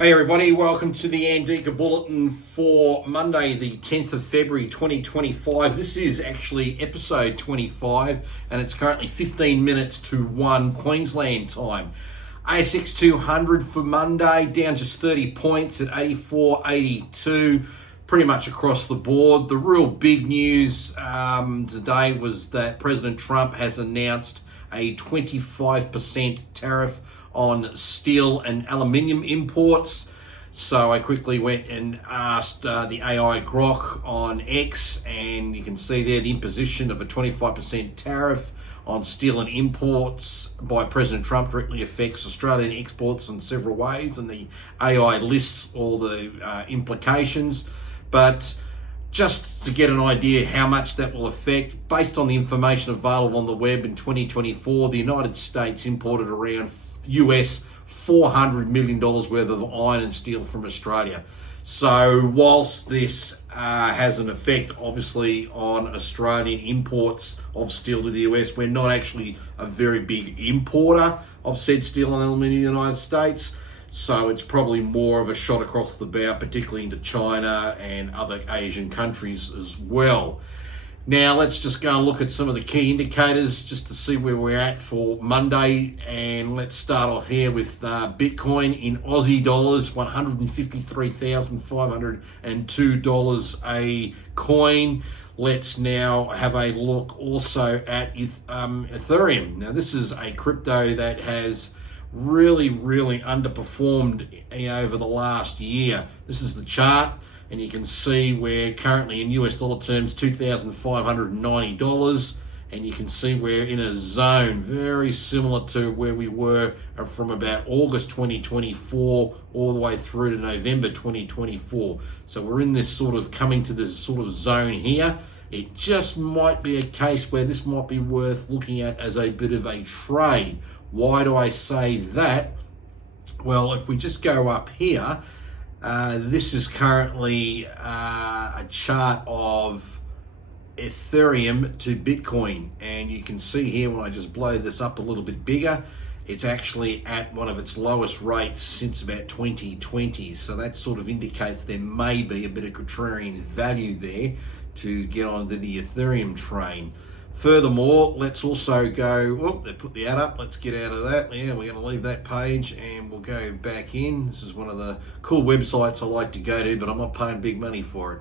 Hey everybody, welcome to the ANDIKA Bulletin for Monday the 10th of February 2025. This is actually episode 25 and it's currently 15 minutes to 1 Queensland time. ASX 200 for Monday down just 30 points at 84.82, pretty much across the board. The real big news today was that President Trump has announced a 25% tariff on steel and aluminium imports. So I quickly went and asked the AI Grok on X, and you can see there the imposition of a 25% tariff on steel and imports by President Trump directly affects Australian exports in several ways, and the AI lists all the implications. But just to get an idea how much that will affect, based on the information available on the web in 2024, the United States imported around US $400 million worth of iron and steel from Australia. So whilst this has an effect obviously on Australian imports of steel to the US, we're not actually a very big importer of said steel and aluminium in the United States. So it's probably more of a shot across the bow, particularly into China and other Asian countries as well. Now let's just go and look at some of the key indicators just to see where we're at for Monday. And let's start off here with Bitcoin in Aussie dollars, $153,502 a coin. Let's now have a look also at Ethereum. Now this is a crypto that has really underperformed over the last year. This is the chart, and you can see we're currently in US dollar terms $2,590, and you can see we're in a zone very similar to where we were from about August 2024 all the way through to November 2024. So we're in this sort of coming to this sort of zone here. It just might be a case where this might be worth looking at as a bit of a trade. Why do I say that? Well, if we just go up here, this is currently a chart of Ethereum to Bitcoin, and you can see here when I just blow this up a little bit bigger, it's actually at one of its lowest rates since about 2020. So that sort of indicates there may be a bit of contrarian value there to get onto the Ethereum train. Furthermore, let's also go, they put the ad up, let's get out of that. Yeah, we're going to leave that page and we'll go back in. This is one of the cool websites I like to go to, but I'm not paying big money for it.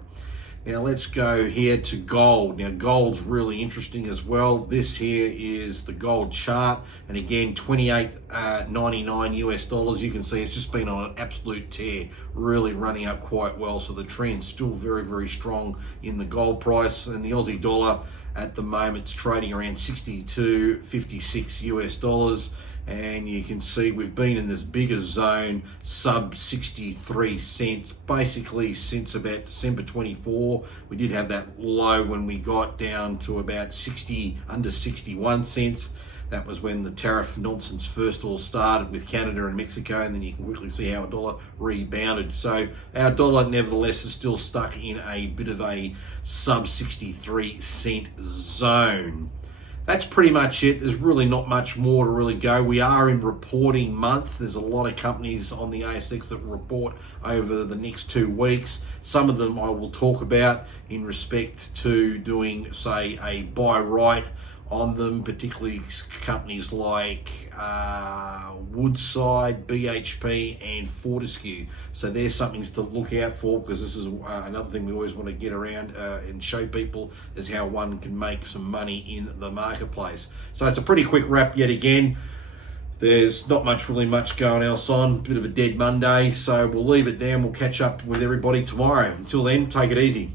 Now let's go here to gold. Now gold's really interesting as well. This here is the gold chart, and again $28.99 US dollars. You can see it's just been on an absolute tear, really running up quite well. So the trend's still very strong in the gold price, and the Aussie dollar at the moment it's trading around 62.56 US dollars. And you can see we've been in this bigger zone, sub 63 cents, basically since about December 24. We did have that low when we got down to about under 61 cents. That was when the tariff nonsense first all started with Canada and Mexico, and then you can quickly see how our dollar rebounded. So our dollar nevertheless is still stuck in a bit of a sub 63 cent zone. That's pretty much it. There's really not much more to really go. We are in reporting month. There's a lot of companies on the ASX that report over the next 2 weeks. Some of them I will talk about in respect to doing, say, a buy right on them, particularly companies like Woodside, BHP and Fortescue. So there's something to look out for, because this is another thing we always want to get around and show people is how one can make some money in the marketplace. So it's a pretty quick wrap yet again. There's not really much going else on, bit of a dead Monday. So we'll leave it there and we'll catch up with everybody tomorrow. Until then, take it easy.